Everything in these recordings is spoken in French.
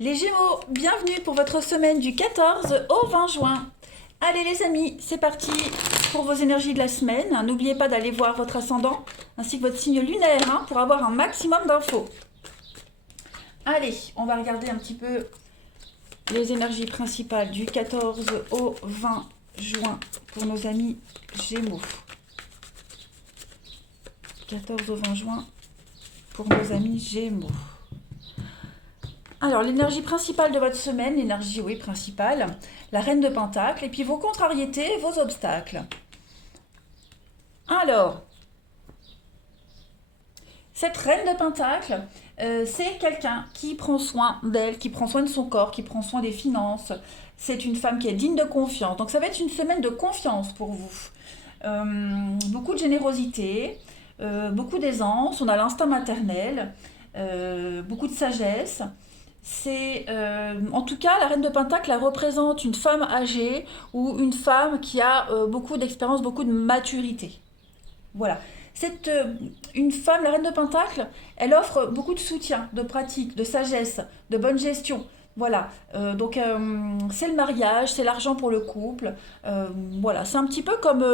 Les Gémeaux, bienvenue pour votre semaine du 14 au 20 juin. Allez les amis, c'est parti pour vos énergies de la semaine. N'oubliez pas d'aller voir votre ascendant ainsi que votre signe lunaire pour avoir un maximum d'infos. Allez, on va regarder un petit peu les énergies principales du 14 au 20 juin pour nos amis Gémeaux. 14 au 20 juin pour nos amis Gémeaux. Alors, l'énergie principale de votre semaine, l'énergie, oui, principale, la reine de Pentacle, et puis vos contrariétés, vos obstacles. Alors, cette reine de Pentacle, c'est quelqu'un qui prend soin d'elle, qui prend soin de son corps, qui prend soin des finances. C'est une femme qui est digne de confiance. Donc, ça va être une semaine de confiance pour vous. Beaucoup de générosité, beaucoup d'aisance, on a l'instinct maternel, beaucoup de sagesse. C'est, en tout cas, la reine de Pentacle, elle représente une femme âgée ou une femme qui a beaucoup d'expérience, beaucoup de maturité. Voilà. C'est une femme, la reine de Pentacle, elle offre beaucoup de soutien, de pratique, de sagesse, de bonne gestion. Voilà. C'est le mariage, c'est l'argent pour le couple. Voilà. C'est un petit peu comme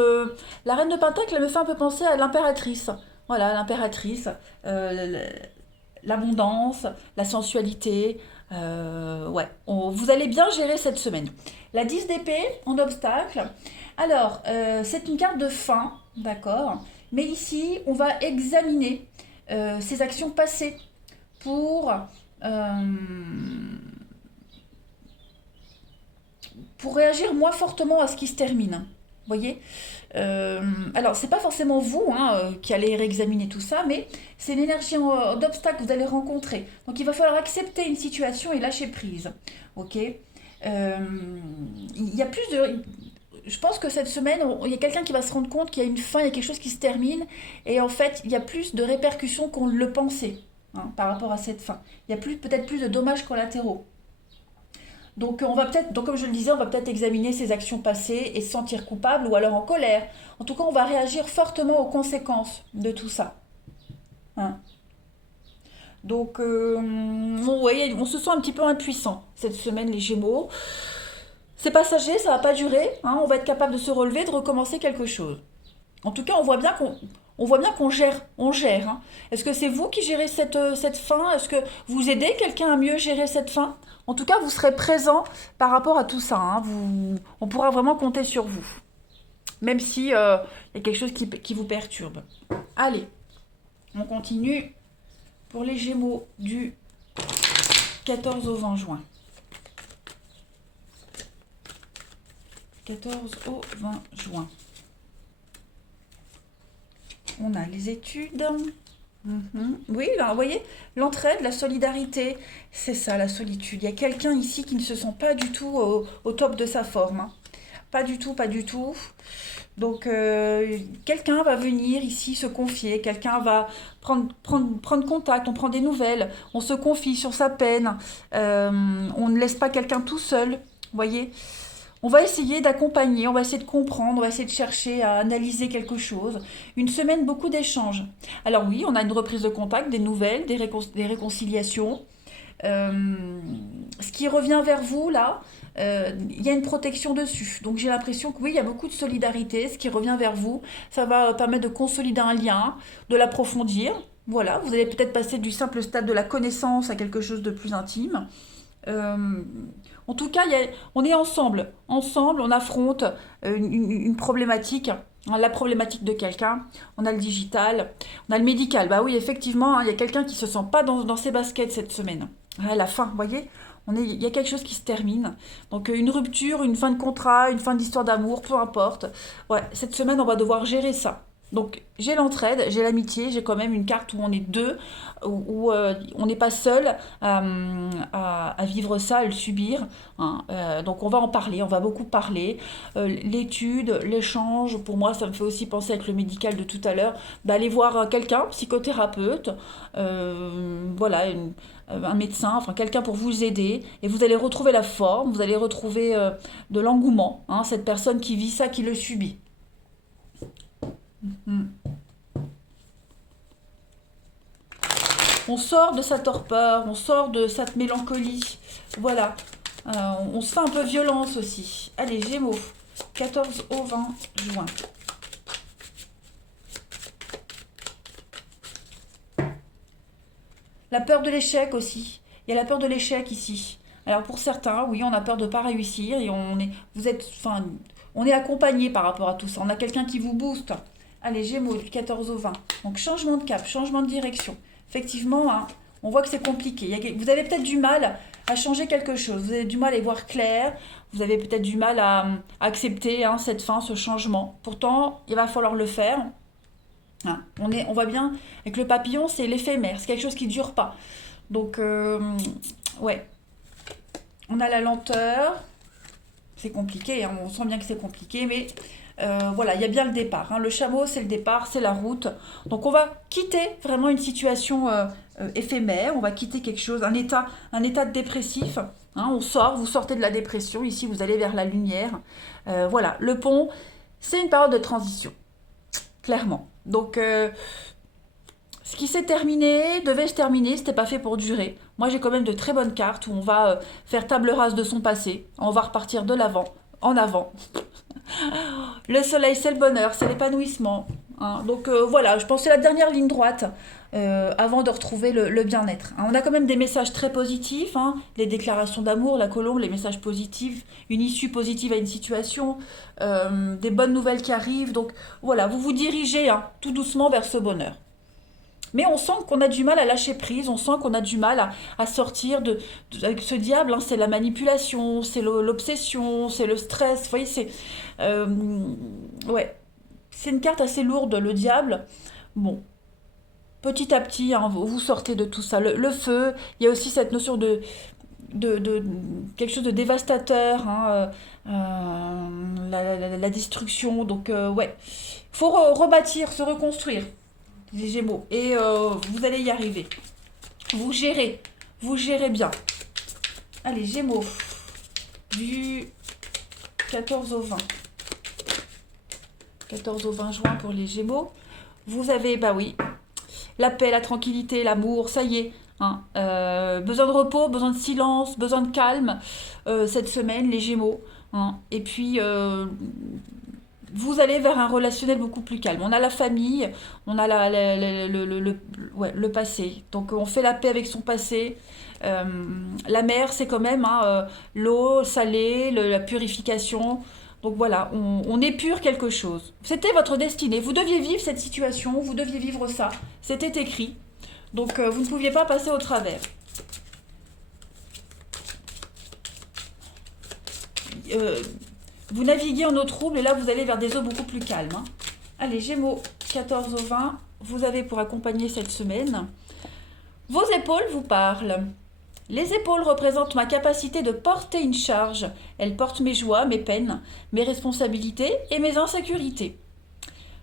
la reine de Pentacle, elle me fait un peu penser à l'impératrice. Voilà, l'impératrice. L'abondance, la sensualité. Ouais, vous allez bien gérer cette semaine. La 10 d'épée en obstacle. Alors, c'est une carte de fin, d'accord. Mais ici, on va examiner ses actions passées pour, euh, pour réagir moins fortement à ce qui se termine. Vous voyez. Alors, c'est pas forcément vous qui allez réexaminer tout ça, mais c'est l'énergie d'obstacle que vous allez rencontrer. Donc, il va falloir accepter une situation et lâcher prise. Ok. Il y a plus de. Je pense que cette semaine, il y a quelqu'un qui va se rendre compte qu'il y a une fin, il y a quelque chose qui se termine, et en fait, il y a plus de répercussions qu'on le pensait par rapport à cette fin. Il y a peut-être plus de dommages collatéraux. Donc on va peut-être, donc comme je le disais, on va peut-être examiner ses actions passées et se sentir coupable ou alors en colère. En tout cas, on va réagir fortement aux conséquences de tout ça. Hein. Donc, vous voyez, on se sent un petit peu impuissant cette semaine, les Gémeaux. C'est passager, ça va pas durer. On va être capable de se relever, de recommencer quelque chose. En tout cas, on voit bien qu'on gère, on gère. Est-ce que c'est vous qui gérez cette fin? Est-ce que vous aidez quelqu'un à mieux gérer cette fin? En tout cas, vous serez présent par rapport à tout ça. On pourra vraiment compter sur vous, même si il y a quelque chose qui vous perturbe. Allez, on continue pour les Gémeaux du 14 au 20 juin. 14 au 20 juin. On a les études. Oui, là, vous voyez, l'entraide, la solidarité, c'est ça, la solitude. Il y a quelqu'un ici qui ne se sent pas du tout au top de sa forme. Pas du tout, pas du tout. Donc, quelqu'un va venir ici se confier, quelqu'un va prendre contact, on prend des nouvelles, on se confie sur sa peine, on ne laisse pas quelqu'un tout seul, vous voyez. On va essayer d'accompagner, on va essayer de comprendre, on va essayer de chercher à analyser quelque chose. Une semaine, beaucoup d'échanges. Alors oui, on a une reprise de contact, des nouvelles, des réconciliations. Ce qui revient vers vous, là, il y a une protection dessus. Donc j'ai l'impression que oui, il y a beaucoup de solidarité. Ce qui revient vers vous, ça va permettre de consolider un lien, de l'approfondir. Voilà, vous allez peut-être passer du simple stade de la connaissance à quelque chose de plus intime. Euh, En tout cas, on est ensemble. Ensemble, on affronte une problématique, la problématique de quelqu'un. On a le digital, on a le médical. Bah oui, effectivement, il y a quelqu'un qui se sent pas dans ses baskets cette semaine. À la fin, vous voyez, il y a quelque chose qui se termine. Donc une rupture, une fin de contrat, une fin d'histoire d'amour, peu importe. Ouais, cette semaine, on va devoir gérer ça. Donc j'ai l'entraide, j'ai l'amitié, j'ai quand même une carte où on est deux, où on n'est pas seul à vivre ça, à le subir. Donc on va en parler, on va beaucoup parler. L'étude, l'échange, pour moi ça me fait aussi penser avec le médical de tout à l'heure, d'aller voir quelqu'un, psychothérapeute, voilà, un médecin, enfin quelqu'un pour vous aider, et vous allez retrouver la forme, vous allez retrouver de l'engouement, cette personne qui vit ça, qui le subit. Mm. On sort de sa torpeur, on sort de cette mélancolie. Voilà. On se fait un peu violence aussi. Allez, Gémeaux, 14 au 20 juin. La peur de l'échec aussi. Il y a la peur de l'échec ici. Alors pour certains, oui, on a peur de ne pas réussir et on est accompagné par rapport à tout ça. On a quelqu'un qui vous booste. Allez, Gémeaux, du 14 au 20. Donc changement de cap, changement de direction. Effectivement, hein, on voit que c'est compliqué. Vous avez peut-être du mal à changer quelque chose. Vous avez du mal à y voir clair. Vous avez peut-être du mal à accepter hein, cette fin, ce changement. Pourtant, il va falloir le faire. Hein, on voit bien avec le papillon, c'est l'éphémère, c'est quelque chose qui ne dure pas. Donc, ouais, on a la lenteur, c'est compliqué, hein, on sent bien que c'est compliqué, mais voilà, il y a bien le départ. Hein. Le chameau, c'est le départ, c'est la route. Donc, on va quitter vraiment une situation éphémère, on va quitter quelque chose, un état de dépressif. Hein, on sort, vous sortez de la dépression, ici, vous allez vers la lumière. Voilà, le pont, c'est une période de transition, clairement. Donc, ce qui s'est terminé devait se terminer, c'était pas fait pour durer. Moi, j'ai quand même de très bonnes cartes où on va faire table rase de son passé. On va repartir de l'avant, en avant. Le soleil, c'est le bonheur, c'est l'épanouissement. Hein. Donc voilà, je pense que c'est la dernière ligne droite avant de retrouver le bien-être. Hein. On a quand même des messages très positifs, hein. Les déclarations d'amour, la colombe, les messages positifs, une issue positive à une situation, des bonnes nouvelles qui arrivent. Donc voilà, vous vous dirigez hein, tout doucement vers ce bonheur. Mais on sent qu'on a du mal à lâcher prise, on sent qu'on a du mal à sortir avec ce diable, hein, c'est la manipulation, c'est l'obsession, c'est le stress, vous voyez, euh, ouais, c'est une carte assez lourde, le diable. Bon, petit à petit, hein, vous sortez de tout ça. Le feu, il y a aussi cette notion de quelque chose de dévastateur, hein, la destruction, donc ouais, il faut rebâtir, se reconstruire les Gémeaux. Et vous allez y arriver. Vous gérez bien. Allez, Gémeaux, du 14 au 20. 14 au 20 juin pour les Gémeaux. Vous avez, bah oui, la paix, la tranquillité, l'amour, ça y est. Hein, besoin de repos, besoin de silence, besoin de calme cette semaine, les Gémeaux. Hein, et puis, vous allez vers un relationnel beaucoup plus calme. On a la famille, on a ouais, le passé. Donc on fait la paix avec son passé. La mer, c'est quand même hein, l'eau salée, la purification. Donc voilà, on épure quelque chose. C'était votre destinée. Vous deviez vivre cette situation, vous deviez vivre ça. C'était écrit. Donc vous ne pouviez pas passer au travers. Vous naviguez en eau trouble et là vous allez vers des eaux beaucoup plus calmes. Hein. Allez, Gémeaux, 14 au 20, vous avez pour accompagner cette semaine. Vos épaules vous parlent. Les épaules représentent ma capacité de porter une charge. Elles portent mes joies, mes peines, mes responsabilités et mes insécurités.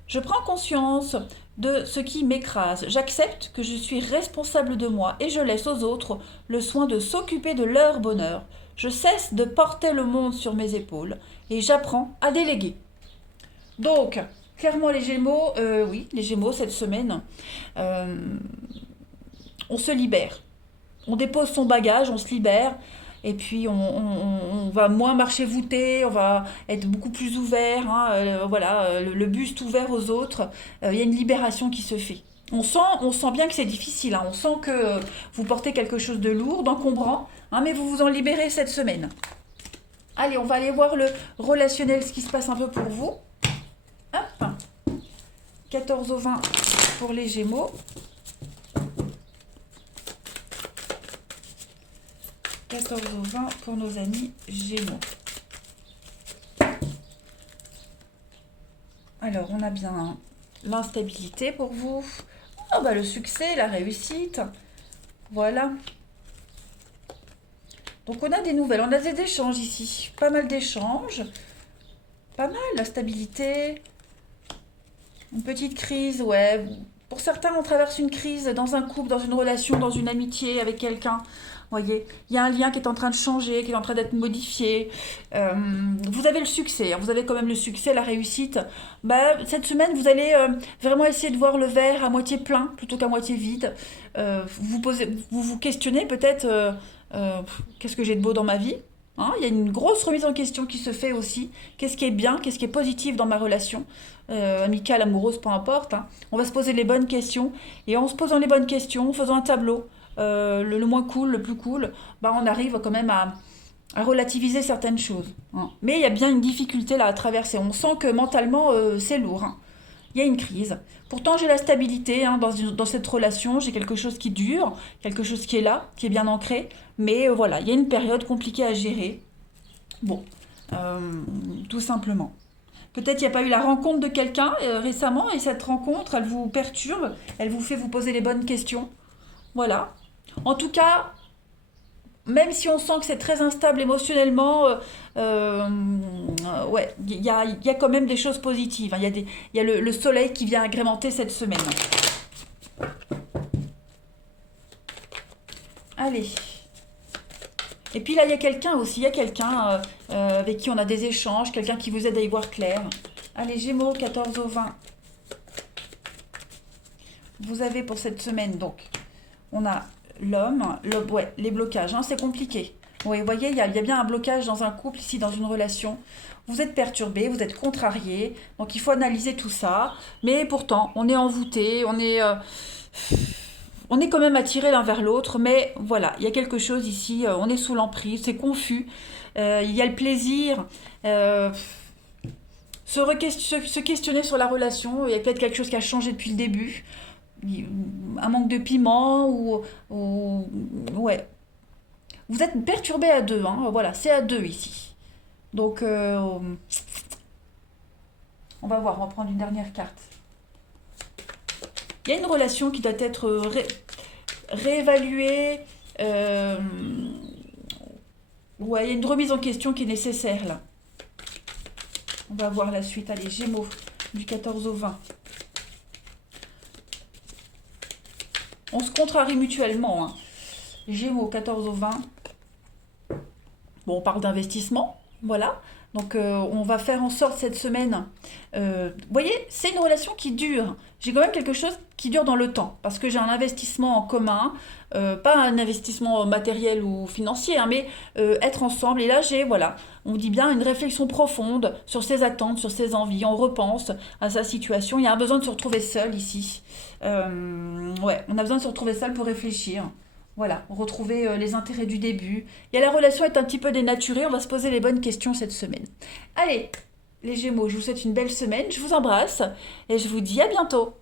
Je prends conscience de ce qui m'écrase. J'accepte que je suis responsable de moi et je laisse aux autres le soin de s'occuper de leur bonheur. Je cesse de porter le monde sur mes épaules et j'apprends à déléguer. Donc, clairement les Gémeaux, oui, les Gémeaux cette semaine, on se libère. On dépose son bagage, on se libère. Et puis on va moins marcher voûté, on va être beaucoup plus ouvert, hein, voilà, le buste ouvert aux autres. Il y a une libération qui se fait. On sent bien que c'est difficile, hein, on sent que vous portez quelque chose de lourd, d'encombrant, hein, mais vous vous en libérez cette semaine. Allez, on va aller voir le relationnel, ce qui se passe un peu pour vous. Hop. 14 au 20 pour les Gémeaux. 14 au 20 pour nos amis Gémeaux. Alors, on a bien l'instabilité pour vous. Oh, bah, le succès, la réussite. Voilà. Donc, on a des nouvelles. On a des échanges ici. Pas mal d'échanges. Pas mal, la stabilité. Une petite crise, ouais. Pour certains, on traverse une crise dans un couple, dans une relation, dans une amitié avec quelqu'un. Vous voyez, il y a un lien qui est en train de changer, qui est en train d'être modifié. Euh, vous avez le succès, hein, vous avez quand même le succès, la réussite. Bah, cette semaine, vous allez vraiment essayer de voir le verre à moitié plein plutôt qu'à moitié vide. Vous vous questionnez peut-être qu'est-ce que j'ai de beau dans ma vie? Hein, il y a une grosse remise en question qui se fait aussi. Qu'est-ce qui est bien, qu'est-ce qui est positif dans ma relation, amicale, amoureuse, peu importe. Hein. On va se poser les bonnes questions. Et en se posant les bonnes questions, en faisant un tableau, le moins cool, le plus cool, bah, on arrive quand même à relativiser certaines choses. Hein. Mais il y a bien une difficulté là à traverser. On sent que mentalement, c'est lourd. Hein. Il y a une crise. Pourtant, j'ai la stabilité hein, dans cette relation. J'ai quelque chose qui dure, quelque chose qui est là, qui est bien ancré. Mais voilà, il y a une période compliquée à gérer. Bon, euh, tout simplement. Peut-être il n'y a pas eu la rencontre de quelqu'un récemment et cette rencontre, elle vous perturbe, elle vous fait vous poser les bonnes questions. Voilà. En tout cas, même si on sent que c'est très instable émotionnellement, ouais, il y a quand même des choses positives. Hein. Il y a le soleil qui vient agrémenter cette semaine. Allez. Et puis là, il y a quelqu'un aussi, il y a quelqu'un avec qui on a des échanges, quelqu'un qui vous aide à y voir clair. Allez, Gémeaux, 14 au 20. Vous avez pour cette semaine, donc, on a ouais, les blocages, hein, c'est compliqué. Oui, vous voyez, il y a bien un blocage dans un couple, ici, dans une relation. Vous êtes perturbé, vous êtes contrarié, donc il faut analyser tout ça. Mais pourtant, on est envoûté, on est quand même attiré l'un vers l'autre, mais voilà, il y a quelque chose ici, on est sous l'emprise, c'est confus, il y a le plaisir, euh, se questionner sur la relation, il y a peut-être quelque chose qui a changé depuis le début, un manque de piment, ouais. Vous êtes perturbé à deux, hein, voilà, c'est à deux ici. Donc, on va voir, on va prendre une dernière carte. Il y a une relation qui doit être réévaluée. euh, ouais, il y a une remise en question qui est nécessaire là. On va voir la suite. Allez, Gémeaux, du 14 au 20. On se contrarie mutuellement. Hein. Gémeaux, 14 au 20. Bon, on parle d'investissement. Voilà. Donc, on va faire en sorte cette semaine. Vous voyez, c'est une relation qui dure. J'ai quand même quelque chose qui dure dans le temps. Parce que j'ai un investissement en commun. Pas un investissement matériel ou financier, hein, mais être ensemble. Et là, voilà, on dit bien une réflexion profonde sur ses attentes, sur ses envies. On repense à sa situation. Il y a un besoin de se retrouver seul ici. Ouais, on a besoin de se retrouver seul pour réfléchir. Voilà, retrouver les intérêts du début. Et la relation est un petit peu dénaturée, on va se poser les bonnes questions cette semaine. Allez, les Gémeaux, je vous souhaite une belle semaine, je vous embrasse et je vous dis à bientôt.